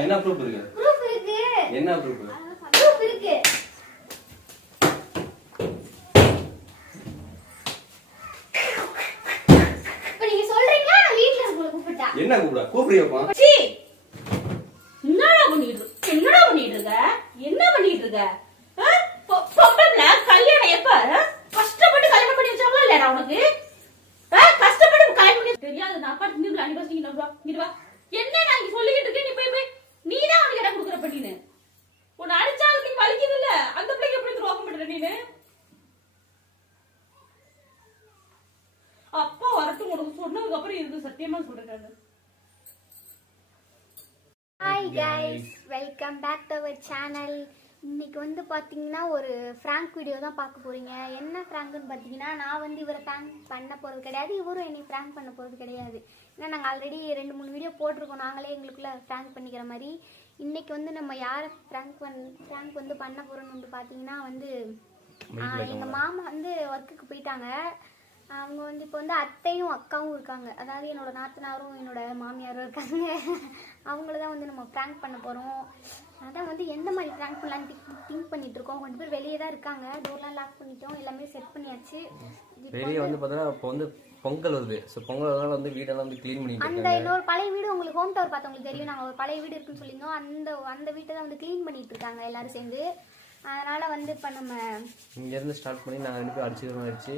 என்ன ப்ரூஃப் இருக்கு? ப்ரூஃப் இருக்கு. என்ன ப்ரூஃப்? ப்ரூஃப் இருக்கு. இப்ப நீங்க சொல்றீங்களா நான் வீட்ல இருக்கவங்கள கூப்பிட்டா? என்ன கூப்பிடா? கூப்பிடுறியாப்பா? சி. என்னடா பண்ணிட்டு இருக்க? என்ன பண்ணிட்டு இருக்க? பொம்பளை கல்யாணம் எப்ப? கஷ்டப்பட்டு கல்யாணம் பண்ணி வச்சாங்களா இல்லடா உனக்கு? கஷ்டப்பட்டு கல்யாணம் பண்ணி தெரியாது. நான் அப்பா நின்னு அடி பசங்க இங்க வா. என்ன நான் சொல்லிட்டு இருக்கேன் நீ போய் நீ தான் அவனுக்கு இடம் கொடுக்குற பண்ணினு. உன்னை அடிச்சாலும் நீ வலிக்குது இல்ல? அந்த பிள்ளைக்கு எப்படி துரோகம் பண்ற நீனு? அப்பா வரட்டும் உனக்கு சொன்னதுக்கு அப்புறம் இருக்கு சத்தியமா சொல்றேன். Hi guys, welcome back to our channel. இன்னைக்கு வந்து பாத்தீங்கன்னா ஒரு பிராங்க் வீடியோ தான் பார்க்க போறீங்க. என்ன பிராங்க்னு பாத்தீங்கன்னா நான் வந்து இவரை பிராங்க் பண்ண போறது கிடையாது, இவரும் என்னை பிராங்க் பண்ண போறது கிடையாது. ஏன்னா நாங்கள் ஆல்ரெடி 2-3 வீடியோ போட்டிருக்கோம் நாங்களே எங்களுக்குள்ள பிராங்க் பண்ணிக்கிற மாதிரி. இன்னைக்கு வந்து நம்ம யாரை பிராங்க் வந்து பண்ண போறோம்னு வந்து பாத்தீங்கன்னா வந்து எங்க மாமா வந்து ஒர்க்குக்கு போயிட்டாங்க. அவங்க வந்து இப்போ வந்து அத்தையும் அக்காவும் இருக்காங்க, அதாவது என்னோட நாத்தனாரும் என்னோட மாமியாரும் இருக்காங்க. அவங்கள தான் வந்து நம்ம ப்ராங்க் பண்ண போகிறோம். அதான் வந்து எந்த மாதிரி ப்ராங்க் பண்ணலான்னு திங்க் பண்ணிட்டு இருக்கோம். கொஞ்சம் பேர் வெளியே தான் இருக்காங்க, டோர்லாம் லாக் பண்ணிட்டோம், எல்லாமே செட் பண்ணியாச்சு. வெளியே வந்து பார்த்தீங்கன்னா இப்போ வந்து பொங்கல் வருது. ஸோ பொங்கல் வந்து வீடெல்லாம் வந்து க்ளீன் பண்ணிட்டு அந்த இன்னொரு பழைய வீடு உங்களுக்கு ஹோம் டவர் பார்த்தவங்களுக்கு தெரியும், நாங்கள் ஒரு பழைய வீடு இருக்குன்னு சொல்லியிருந்தோம். அந்த வீட்டை தான் வந்து க்ளீன் பண்ணிட்டு இருக்காங்க எல்லாரும் சேர்ந்து. அதனால வந்து இப்ப நம்ம இங்க இருந்து ஸ்டார்ட் பண்ணி நாங்க ரெண்டு பேரும் அடிச்சு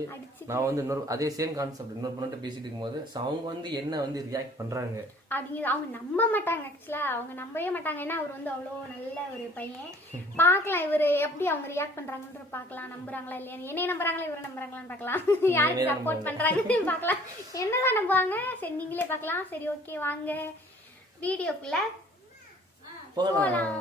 நான் வந்து இன்னொரு அதே சேம் கான்செப்ட் இன்னொரு பொண்ணு பேசிட்டு இருக்கும்போது அவங்க வந்து என்ன வந்து ரியாக்ட் பண்றாங்க அப்படிங்கிறது அவங்க நம்ப மாட்டாங்க. ஆக்சுவலா அவங்க நம்பவே மாட்டாங்க. ஏன்னா அவர் வந்து அவ்வளோ நல்ல ஒரு பையன். பார்க்கலாம் இவர் எப்படி அவங்க ரியாக்ட் பண்றாங்கன்ற பார்க்கலாம். நம்புறாங்களா இல்லையா, என்னைய நம்புறாங்களா இவரை நம்புறாங்களான்னு பார்க்கலாம். யாருக்கு சப்போர்ட் பண்றாங்கன்னு பார்க்கலாம். என்னதான் நம்புவாங்க சரி நீங்களே பார்க்கலாம். சரி ஓகே வாங்க வீடியோக்குள்ள போகலாம்.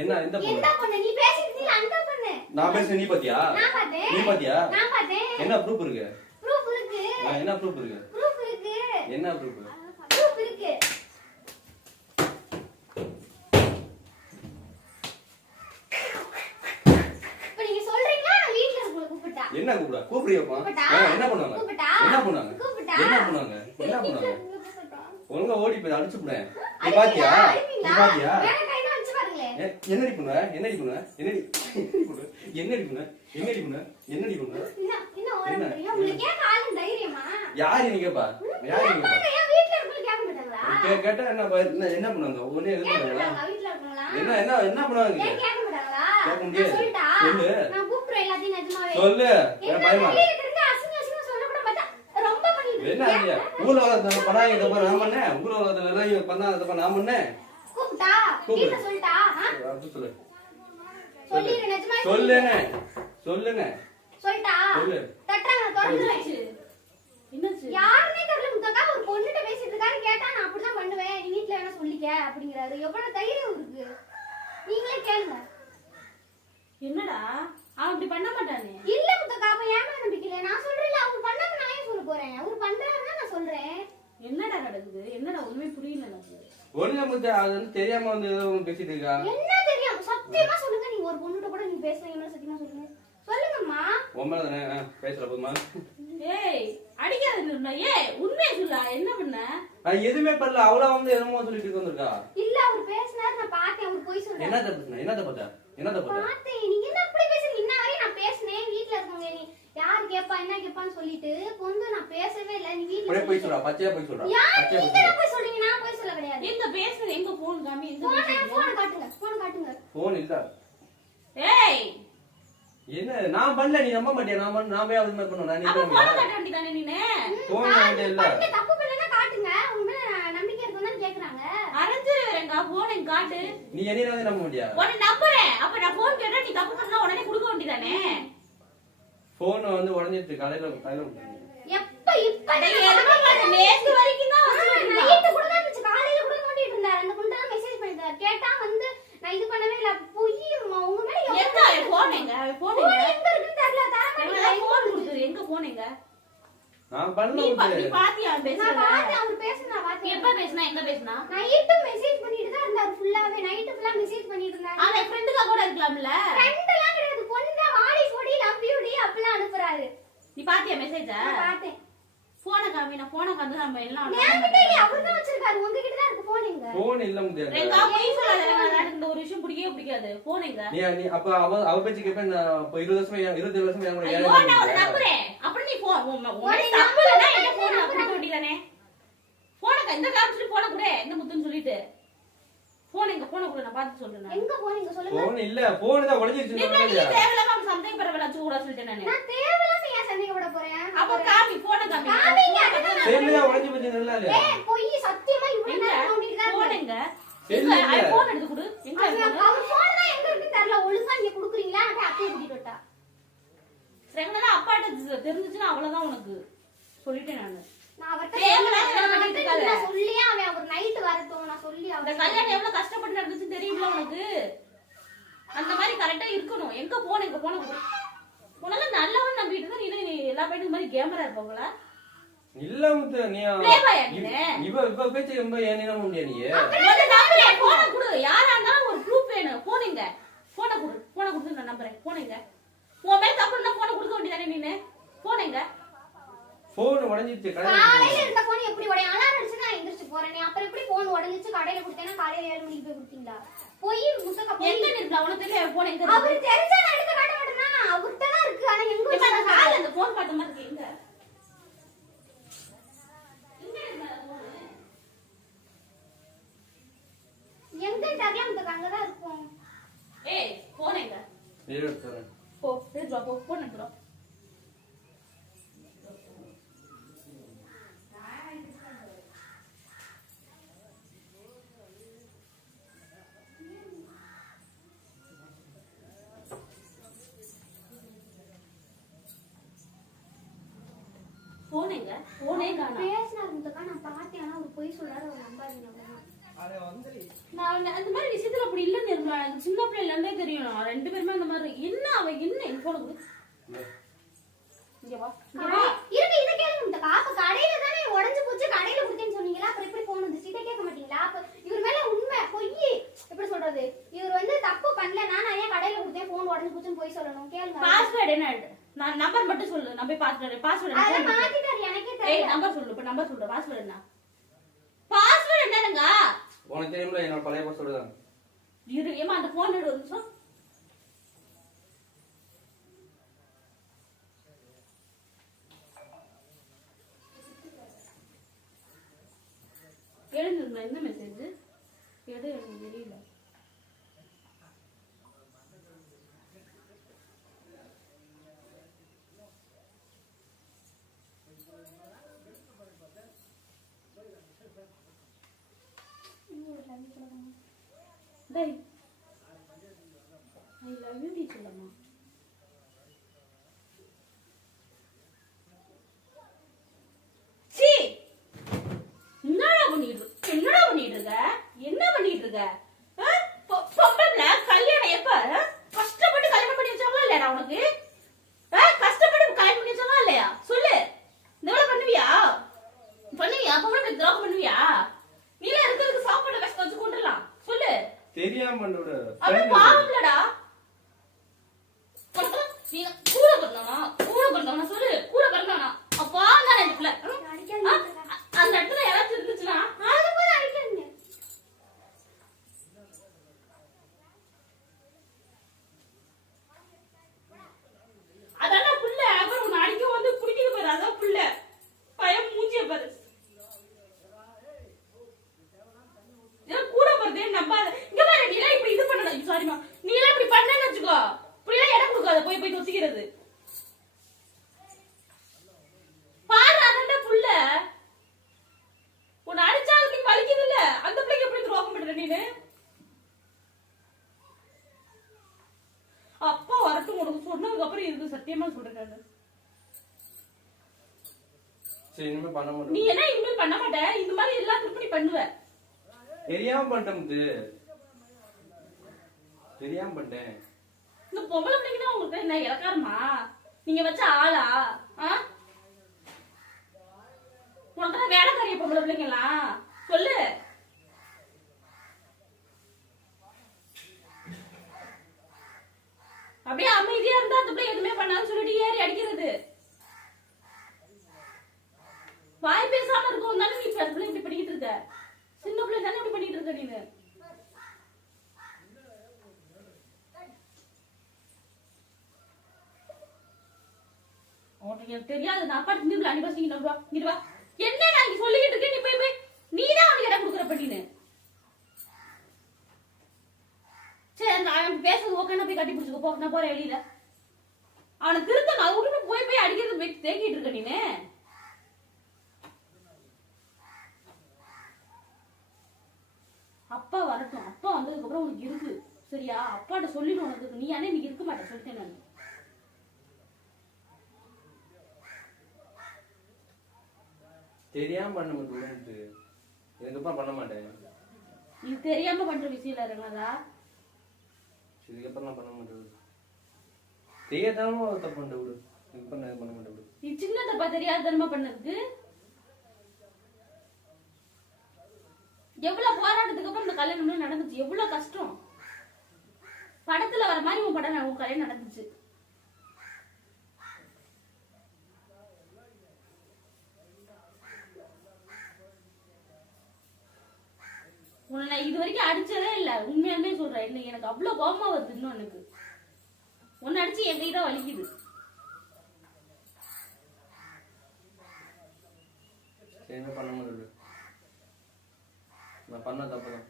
என்ன இந்த பொண்ணு நீ பேசிட்டு அந்த பொண்ணு நான் பேசுறேன் நீ பாத்தியா? நான் பார்த்தேன். நீ பாத்தியா? நான் பார்த்தேன். என்ன ப்ரூஃப் இருக்கு? ப்ரூஃப் இருக்கு. என்ன ப்ரூஃப் இருக்கு? ப்ரூஃப் இருக்கு. என்ன ப்ரூஃப்? ப்ரூஃப் இருக்கு. இப்ப நீங்க சொல்றீங்களா நான் வீட்ல இருக்கவங்கள கூப்பிட்டா? என்ன கூப்பிடா? கூப்பிடுறியாப்பா? என்ன பண்ணுவாங்க? என்ன பண்ணுவாங்க? என்ன பண்ணுவாங்க? என்ன பண்ணுவாங்க? ஒழுங்கா ஓடி போய் அடிச்சு போடு. நீ பாத்தியா? நீ பாத்தியா? என்னடி பண்ணுவ? என்னடி பண்ணுவ? என்னடி பண்ணுவ? என்னடி பண்ணுவ? என்னடி பண்ணுவ? என்னடி பண்ணுவ? என்ன ஓரம்பறியா உங்களுக்கு ஏன் கால தைரியமா? யாரு நீ கேப்பா? யாரு நீ கேப்பா? ஏன் வீட்ல இருக்கவங்க கேட்க மாட்டாங்களா? கேட்டா என்ன பண்ணுவாங்க? ஒண்ணே எது பண்ணுவாங்க? வீட்ல இருக்கவங்களா? என்ன பண்ணுவாங்க? ஏன் கேட்க மாட்டாங்களா? கேட்க முடியாது. சொல்லுடா. சொல்லு. நான் கூப்பிடுறேன் எல்லாத்தையும் நிஜமாவே. சொல்லு. ஏன் பயமா? சொல்ல கூட மாட்டா. ரொம்ப பண்ணிட்டு என்ன ஆதியா? ஊர்ல வளர்ந்த பணம் இத பண்ண நான் பண்ணேன். ஊர்ல வளர்ந்த நிறைய பண்ணாத பண்ண நான் பண்ணேன். கூப்பிட்டா வீட்ல சொல்லிட்டா. அது சொல்லு. சொல்லிரு நிஜமாவே. சொல்லுங்க. சொல்லுங்க. சொல்லிட்டா. சொல்லு. தட்டறாங்க தொடர்ந்துச்சு. என்னாச்சு? யாருனே தெரியல முத்தக்கா ஒரு பொண்ணுட்ட பேசிட்டு இருக்காரு. கேட்டா நான் அப்படி தான் பண்ணுவேன். நீ வீட்ல வேணா சொல்லிக்க அப்படிங்கறாரு. எவ்வளவு தைரியம் இருக்கு. நீங்களே கேளுங்க. என்னடா அவன் அப்படி பண்ண மாட்டானே. இல்ல முத்தக்கா அப்ப ஏன் மேல நம்பிக்கை இல்ல. நான் சொல்றேன்ல அவர் பண்ணாம நான் ஏன் சொல்ல போறேன். அவர் பண்றாருன்னா நான் சொல்றேன். என்னடா நடக்குது? என்னடா ஒண்ணுமே புரியல எனக்கு. ஒண்ணு வந்து அது வந்து தெரியாம வந்து ஏதோ பேசிட்டு இருக்கா. என்ன தெரியும் சத்தியமா சொல்லுங்க. நீங்க ஒரு பொண்ணுட்ட கூட நீங்க பேசுறீங்க சத்தியமா சொல்லுங்க. சொல்லுங்கம்மா. உம்மல தானே பேசுற போதுமா? ஏய் அடிக்காத நிறுனா. ஏய் உண்மையை சொல்ல என்ன பண்ண? நான் எதுமே பண்ணல. அவளா வந்து என்னமோ சொல்லிட்டு வந்திருக்கா. இல்ல அவர் பேசினார் நான் பார்த்தேன். அவர் போய் சொல்றாரு. என்னத பேசுன? என்னத பார்த்தா? என்னத பார்த்தா? பார்த்தேன். நீங்க என்ன அப்படி பேசுறீங்க? இன்ன வரை நான் பேசினேன். வீட்ல இருக்கவங்க நீ யார் கேப்பா என்ன கேப்பான்னு சொல்லிட்டு கொஞ்சம் நான் பேசவே இல்ல. நீ வீட்ல போய் சொல்றா. பச்சையா போய் சொல்றா. பச்சையா போய் சொல்றீங்க. நான் போய் சொல்ல கிடையாது. எங்க பேசுறது? எங்க போன் காமி? எங்க போன் காட்டுங்க. போன் காட்டுங்க. போன் இல்ல. ஏய் என்ன நான் பண்ணல. நீ நம்ப மாட்டியா? நான் போய் அது மாதிரி பண்ணனும். நீ அப்ப போன் காட்ட வேண்டியதானே நீனே? போன் இல்ல. பண்ணி தப்பு பண்ணனா காட்டுங்க. உங்க மேல நம்பிக்கை இருக்குன்னு கேக்குறாங்க. அரஞ்சிரேங்க போன் எங்க காட்டு. நீ என்னைய வந்து நம்ப மாட்டியா? உன்னை நம்புறேன். அப்ப நான் போன் கேட்டா நீ தப்பு பண்ணா உடனே கொடுக்க வேண்டியதானே? போன் வந்து உடைஞ்சிட்டு காலையில எப்ப இப்ப நேத்து வரைக்கும் தான் வச்சிருந்தா. நைட் கூட தான் இருந்துச்சு. காலையில கூட நோண்டிட்டு இருந்தாரு. அந்த பொண்ணு தான் மெசேஜ் பண்ணிட்டாரு. கேட்டா வந்து நான் இது பண்ணவே இல்ல. போய் உங்க மேல எங்க போன் எங்க? போன் எங்க இருக்குன்னு தெரியல. தரமாட்டீங்க. போன் கொடுத்துரு. எங்க போன் எங்க? நான் பண்ணல. நீ பாத்தியா பேசுறத? நான் பார்த்தேன். அவர் பேசுனா பார்த்தேன். எப்ப பேசுனா? எங்க பேசுனா? நைட் மெசேஜ் பண்ணிட்டு தான் இருந்தாரு. ஃபுல்லாவே நைட் ஃபுல்லா மெசேஜ் பண்ணிட்டு இருந்தாரு. அவன் ஃப்ரெண்டுக்கா கூட இருக்கலாம்ல. ஃப்ரெண்ட் எல்லாம் கிடையாது. பொண்ணு வாடி போடி லவ் யூ டி அப்பலாம் அனுப்புறாரு. நீ பாத்தியா மெசேஜ்? நான் பார்த்தேன். போனை காமி, நான் போனை காந்து நம்ம எல்லாம் என்கிட்ட இல்ல, அவர்தான் வச்சிருக்காரு. உங்ககிட்ட தான் இருக்கு போன். எங்க போன் இல்ல முடியாது. ரெங்கா போய் சொல்லாத. எனக்கு இந்த ஒரு விஷயம் பிடிக்கவே பிடிக்காது. போன் எங்க? நீ அப்ப அவ பேச்சு கேப்ப. நான் இப்ப 20 வருஷமா என் கூட ஐயோ, நான் ஒரு நம்புறேன். அப்படி நீ போன் உனக்கு தப்பு இல்லனா என்ன போன் அப்படி சொல்லிட்டானே. போனை இந்த காமிச்சிட்டு போன கூட இந்த முத்துன்னு சொல்லிட்டு போன் எங்க? போன கூட நான் பார்த்து சொல்றேன். எங்க போன்? எங்க சொல்லுங்க. போன் இல்ல, போன் தான் உடைஞ்சிருச்சு. நீ தேவலாம அவன் சந்தேக பரவல வச்சு கூட சொல்லிட்டேன் நானு. நான் தேவலாம ஏன் சந்தேகப்பட போறேன்? அப்ப காமி போன காமி. சேமியா உடைஞ்சு போச்சு நல்லா இல்ல. ஏய் போய் சத்தியமா இவ்வளவு நேரம் நோண்டிட்டு தான் போன் எங்க? இல்ல ஐபோன் எடுத்து கொடு. எங்க அவர் போன் தான் எங்க இருக்கு தெரியல. ஒழுங்கா நீங்க குடுக்குறீங்களா? நான் அப்படியே கூட்டிட்டு வரட்டா? ரெங்கனா அப்பாட்ட தெரிஞ்சுச்சுனா அவ்வளவுதான் உனக்கு சொல்லிட்டேன் நானு. நான் அவர்ட்ட தேவலாம பண்ணிட்டு இருக்காத. நான் சொல்லியே அவன் அவர் நைட் வரட்டும். நான் சொல்லி அந்த அவர் கல்யாணம் எவ்வளவு கஷ்டப்பட்டு நடந்துச்சு தெரியுமா உனக்கு? அந்த மாதிரி கரெக்டா இருக்கணும். எங்க போன எங்க போன கொடு. உனால நல்லவன் நம்பிட்டு தான் நீ எல்லா பையனுக்கு மாதிரி கேமரா இருப்பவங்களா? இல்ல முத்து, நீ இவ பேச்சு ரொம்ப ஏன் நம்ப முடியாது. நீ அந்த நம்பரே போன கொடு. யாரா இருந்தாலும் ஒரு ப்ரூஃப் வேணும். போன் எங்க? போன கொடு. போன கொடுத்து நான் நம்புறேன். போன் எங்க? உன் மேல தப்பு இருந்தா போன கொடுக்க வேண்டியதானே நீனு? போன் எங்க? போன் உடைஞ்சிருச்சு. காலையில இருந்த போன் எப்படி உடையும்? அலாரம் அடிச்சு நான் எந்திரிச்சு போறேன். நீ அப்புறம் எப்படி போன் உடைஞ்சிச்சு கடையில கொடுத்தேன்னா காலையில 7 மணிக்கு போய் கொடுத்தீங்களா? போய் முத்தக்க போய் எங்க நிறுத்த? அவனுக்கு தெரியல போன் எங்க? அவர் தெரிஞ்சா நான் எடுத்து காட்ட மாட்டேனா? அவர்ட்ட தான் இருக்கு. ஆனா எங்க இப்ப அந்த வச்சிருக்காங்க? கால அந்த போன் பார்த்த மாதிரி இருக்கு. எங்க? எங்க தெரியல. முத்தக்க அங்க தான் இருக்கும். ஏய் போன் எங்க? எடுத்துறேன். போ எடுத்து வா. போ போன் எடுத்து வா. போன் எங்க? போனே காணோம். பேசினார் முத்தக்கா. நான் பார்த்தேன். ஆனா அவர் பொய் சொல்றாரு. அவர் நம்பாதீங்க. நான் அந்த மாதிரி விஷயத்துல அப்படி இல்ல நிர்மலா. எனக்கு சின்ன பிள்ளைல இருந்தே தெரியும். நான் ரெண்டு பேருமே அந்த மாதிரி என்ன அவன் என்ன என் போன கொடு. இங்க வா. இங்க வா. இருக்கு இத கேளுங்க முத்தக்கா. அப்ப கடையில தானே உடைஞ்சு போச்சு. கடையில கொடுத்தேன்னு சொன்னீங்களா? அப்புறம் எப்படி போன் வந்துச்சு? இத கேட்க மாட்டீங்களா? அப்ப இவர் மேல உண்மை பொய் எப்படி சொல்றது? இவர் வந்து தப்பு பண்ணல. நான் ஏன் கடையில கொடுத்தேன் போன் உடைஞ்சு போச்சுன்னு பொய் சொல்லணும்? கேளுங்க. பாஸ்வேர்ட் என்ன? நான் நம்பர் மட்டும் சொல்லு. நான் போய் பாத்துறேன். பாஸ்வேர்ட் அத என்ன? மாத்திட்டாரு. எனக்கே ஏய் தெரியல. நம்பர் சொல்லு. இப்ப நம்பர் சொல்லு. பாஸ்வேர்ட் என்ன? பாஸ்வேர்ட் என்னங்க? உனக்கு தெரியும்ல என்னோட பழைய பாஸ்வேர்டு தான். இரு ஏமா அந்த போன் எடு ஒரு நிமிஷம். எழுந்துருங்க. என்ன மெசேஜ்? எடு எனக்கு தெரியல. டேய் ஐ லவ் யூ டி சொல்லமா. சீ என்னடா பண்ணிட்டு இருக்க? என்ன பண்ணிட்டு இருக்க? பொம்பளை கல்யாணம் எப்ப? கஷ்டப்பட்டு கல்யாணம் பண்ணி வச்சாங்களா இல்லையா உனக்கு? கஷ்டப்பட்டு கல்யாணம் பண்ணி வச்சாங்களா இல்லையா? சொல்லு. இந்த வேலை பண்ணுவியா? பொம்பளை துரோகம் பண்ணுவியா? நீல இருக்கிறதுக்கு சாப்பாடு கஷ்டம் வச்சு கொண்டுலாம். சொல்லு. தெரியாம பண்ணோட அப்ப பாவம்லடா. நீ கூட பண்ணனா சொல்லு. கூட பண்ணனா அப்பா நான் இந்த பிள்ளை அந்த இடத்துல யாராச்சும் இருந்துச்சுன்னா அது போல அடிக்காதீங்க. அதான் புள்ள. அப்புறம் உன்னை அடிக்க வந்து குடிக்கிற பாரு. அதான் புள்ள. பயம் மூஞ்சிய பாரு. கூட போறதே நம்பாத. இங்க பாரு நீ இப்படி இது பண்ணல. சாரிமா நீ எல்லாம் இப்படி பண்ணேன்னு வச்சுக்கோ. இப்படி எல்லாம் இடம் கொடுக்காத. போய் போய் தொத்திக்கிறது பாரு. அதான் புள்ள. உன்னை அடிச்சாலும் நீ வலிக்குது இல்ல. அந்த பிள்ளைக்கு எப்படி துரோகம் பண்ற நீனு? அப்பா வரட்டும். உனக்கு சொன்னதுக்கு அப்புறம் இருக்கு. சத்தியமா சொல்றேன் நானு. சரி இனிமே பண்ண நீ மாட்டேன். என்ன இனிமேல் பண்ண மாட்ட? இந்த மாதிரி எல்லாம் திருப்பி பண்ணுவ. தெரியாம பண்ணிட்டேன். தெரியாம பண்ணிட்டேன். இந்த பொம்பளை பிள்ளைங்க தான் உங்களுக்கு என்ன இலக்காரமா? நீங்க வச்ச ஆளா? உனக்கு வேலைக்காரிய பொம்பளை பிள்ளைங்களா? சொல்லு. அப்படியே அமைதியா இருந்தா அந்த பிள்ளை எதுவுமே பண்ணாதுன்னு சொல்லிட்டு ஏறி அடிக்கிறது. இருக்க? சின்ன பிள்ளை தானே இப்படி பண்ணிட்டு இருக்க நீனு? உனக்கு எனக்கு தெரியாது. நான் அப்பா திரும்பி அனுப்பி வச்சிங்க. இங்க வா. என்ன நான் இங்க சொல்லிட்டு இருக்கேன், நீ போய் போய் நீதான் அவனுக்கு இடம் கொடுக்குற பண்ணினு. சரி நான் பேசுறது ஓகே, போய் கட்டி பிடிச்சுக்கோ போ. நான் போறேன் வெளியில. அவனை திருத்த நான் விட்டு போய் போய் அடிக்கிறது போய் தேக்கிட்டு இருக்க நீனு. அப்பா வரட்டும். அப்பா வந்ததுக்கு அப்புறம் உனக்கு இருக்கு சரியா? அப்பாட்ட சொல்லிட்டு உனக்கு நீ அண்ணே இன்னைக்கு இருக்க மாட்டேன் சொல்லிட்டேன் நான். தெரியாம பண்ண மாட்டேன், இதுக்கப்புறம் பண்ண மாட்டேன். இது தெரியாம பண்ற விஷயம் இல்ல ரங்கநாதா. இதுக்கப்புறம் நான் பண்ண மாட்டேன். தெரியாதனமா தப்பு பண்ண விடு. இதுக்கப்புறம் நான் பண்ண மாட்டேன். நீ சின்ன தப்பா தெரியாதனமா பண்ணதுக்கு எவ்வளவு போராட்டத்துக்கு அப்புறம் இந்த கல்யாணம் நடந்துச்சு. எவ்வளவு கஷ்டம். படத்துல வர மாதிரி உன் படம் உன் கல்யாணம் நடந்துச்சு. உன்னை நான் இது வரைக்கும் அடிச்சதே இல்ல. உண்மையாலுமே சொல்றேன். இன்னைக்கு எனக்கு அவ்வளவு கோபமா வருது. இன்னும் எனக்கு உன்னை அடிச்சு என் கைதான் வலிக்குது. என்ன பண்ண முடியல. நான் பண்ண தப்புதான்.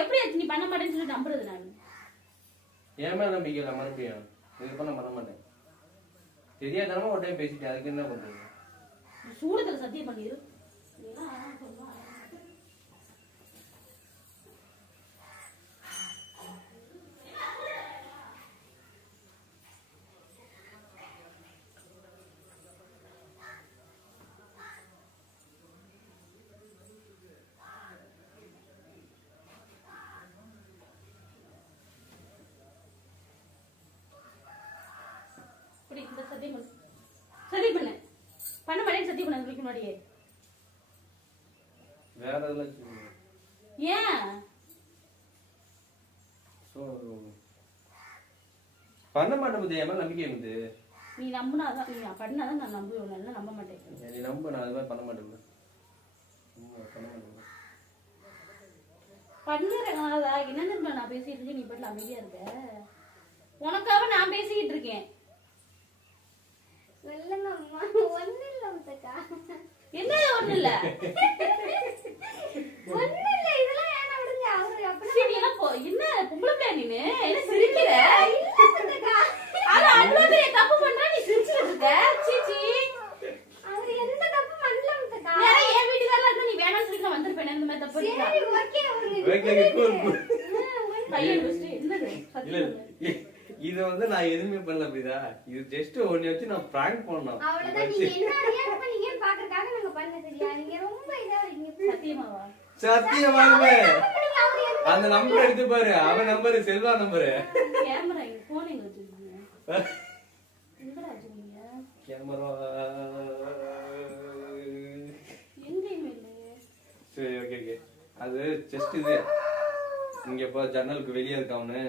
எப்படி நீ பண்ண மாட்டேன்னு சொல்லி நம்புறது நான்? என் மேல நம்பிக்கை இல்லை மறுபடியும். இதுக்கப்புறம் பண்ண மாட்டேன். தெரியாதனமா ஒரு டைம் பேசிட்டேன், அதுக்கு என்ன பண்றது? சூடத்துல சத்தியம் பண்ணிடு. சத்தியம் பண்ணு. பண்ண மாட்டேன்னு சத்தியம் பண்ண அதுக்கு முன்னாடியே வேற ஏதாச்சும் ஏன் பண்ண மாட்டேன். என் மேல நம்பிக்கை இருந்து நீ நம்பினாதான் நீ பண்ணாதான் நான் நம்புவேன். நல்லா நம்ப மாட்டேன். நீ நம்ப, நான் அது மாதிரி பண்ண மாட்டேன். பண்ணுறேங்களா? என்ன நான் பேசிட்டு இருக்கேன், நீ போயிட்டு அமைதியா இருக்க. உனக்காக நான் பேசிக்கிட்டு இருக்கேன். என்ன ஒண்ணு இல்ல. என்ன பொம்பளை பிள்ளை நீனு? என்ன சிரிக்கிற? அவ்வளவு பெரிய தப்பு பண்ற நீ சிரிச்சுட்டு இருக்க. சீச்சி என் வீட்டுக்காரல இருந்து நீ வேணாம் சொல்லி நான் வந்திருப்பேன். இந்த மாதிரி தப்பு இது வந்து நான் எதுவுமே பண்ணல. அப்படிதா இது ஜஸ்ட் ஒன்னு வச்சு நான் பிராங்க் பண்ணோம். சத்தியமாகவே அந்த நம்பர் எடுத்து பாரு. அவன் நம்பரு செல்வா நம்பரு. கேமரா எங்க போன் எங்க வச்சிருக்கீங்க? எங்கடா வச்சிருக்கீங்க கேமரா? எங்கேயுமே இல்லையே. சரி ஓகே ஓகே. அது ஜஸ்ட் இது இங்க போ. ஜன்னலுக்கு வெளியே இருக்க. அவனு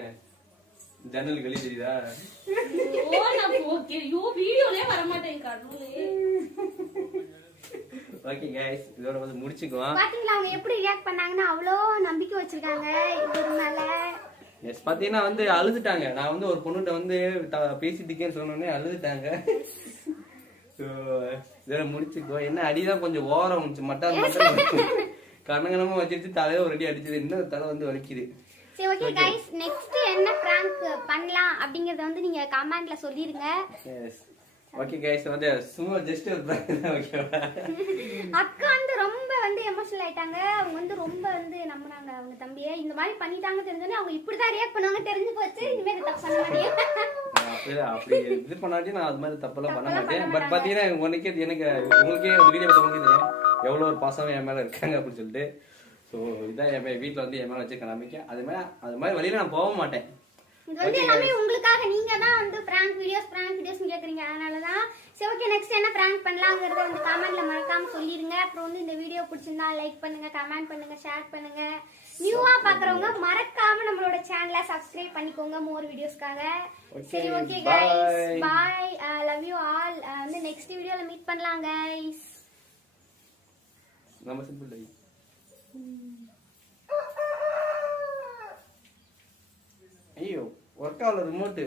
ஜன்னலுக்கு வெளியே தெரியுதா? வீடியோலயே வர மாட்டேன் கடவுளே. ஓகே गाइस, இதோட வந்து முடிச்சுக்குவோம். பாத்தீங்களா அவங்க எப்படி ரியாக்ட் பண்ணாங்கன்னா அவ்வளோ நம்பிக்கை வச்சிருக்காங்க இவர் மேல. எஸ் பாத்தீங்கன்னா வந்து அழுதுட்டாங்க. நான் வந்து ஒரு பொண்ணுகிட்ட வந்து பேசிட்டுக்கேன்னு சொன்னோடனே அழுதுட்டாங்க. ஸோ இதோட முடிச்சுக்குவோம். என்ன அடிதான் கொஞ்சம் ஓரம் முடிச்சு மட்டால் மட்டும் கண்ணங்கனமா வச்சிருச்சு. தலையை ஒரு அடி அடிச்சது. இன்னும் தலை வந்து வலிக்குது. சரி ஓகே गाइस, நெக்ஸ்ட் என்ன பிராங்க் பண்ணலாம் அப்படிங்கறத வந்து நீங்க கமெண்ட்ல சொல்லிருங்க. எஸ் ஓகே गाइस, வந்து சும்மா ஜஸ்ட் ஒரு பிராங்க் தான். ஓகேவா? அக்கா வந்து ரொம்ப வந்து எமோஷனல் ஆயிட்டாங்க. அவங்க வந்து ரொம்ப வந்து நம்புறாங்க அவங்க தம்பியை. இந்த மாதிரி பண்ணிட்டாங்க தெரிஞ்சோனே அவங்க இப்படிதான் ரியாக்ட் பண்ணுவாங்க தெரிஞ்சு போச்சு. இனிமே தப்பு பண்ண மாட்டேன். அப்படி இது பண்ணாட்டி நான் அது மாதிரி தப்பெல்லாம் பண்ண மாட்டேன். பட் பாத்தீங்கன்னா உனக்கே எனக்கு உங்களுக்கே ஒரு வீடியோ பார்த்தவங்களுக்கு தெரியும் எவ்வளவு ஒரு பாசம் என் மேல இருக்காங்க அப்படின்னு சொல்லிட்டு. ஸோ இதான் என் வீட்டுல வந்து என் மேல வச்சிருக்க நம்பிக்கை. அது மாதிரி வழியில நான் போக மாட்டேன். இது வந்து எல்லாமே உங்களுக்காக. நீங்க தான் வந்து பிராங்க் வீடியோஸ் கேக்குறீங்க. அதனாலதான் சரி ஓகே நெக்ஸ்ட் என்ன பிராங்க் பண்ணலாம்ங்கறத வந்து கமெண்ட்ல மறக்காம சொல்லிருங்க. அப்புறம் வந்து இந்த வீடியோ பிடிச்சிருந்தா லைக் பண்ணுங்க, கமெண்ட் பண்ணுங்க, ஷேர் பண்ணுங்க. நியூவா பாக்குறவங்க மறக்காம நம்மளோட சேனலை சப்ஸ்கிரைப் பண்ணிக்கோங்க மோர் வீடியோஸ்க்காக. சரி okay guys, bye. Love you all. வந்து நெக்ஸ்ட் வீடியோல மீட் பண்ணலாம் गाइस. நம்ம சிம்பிள் லை. ஐயோ ஒர்க் ஆகல ரிமோட்டு.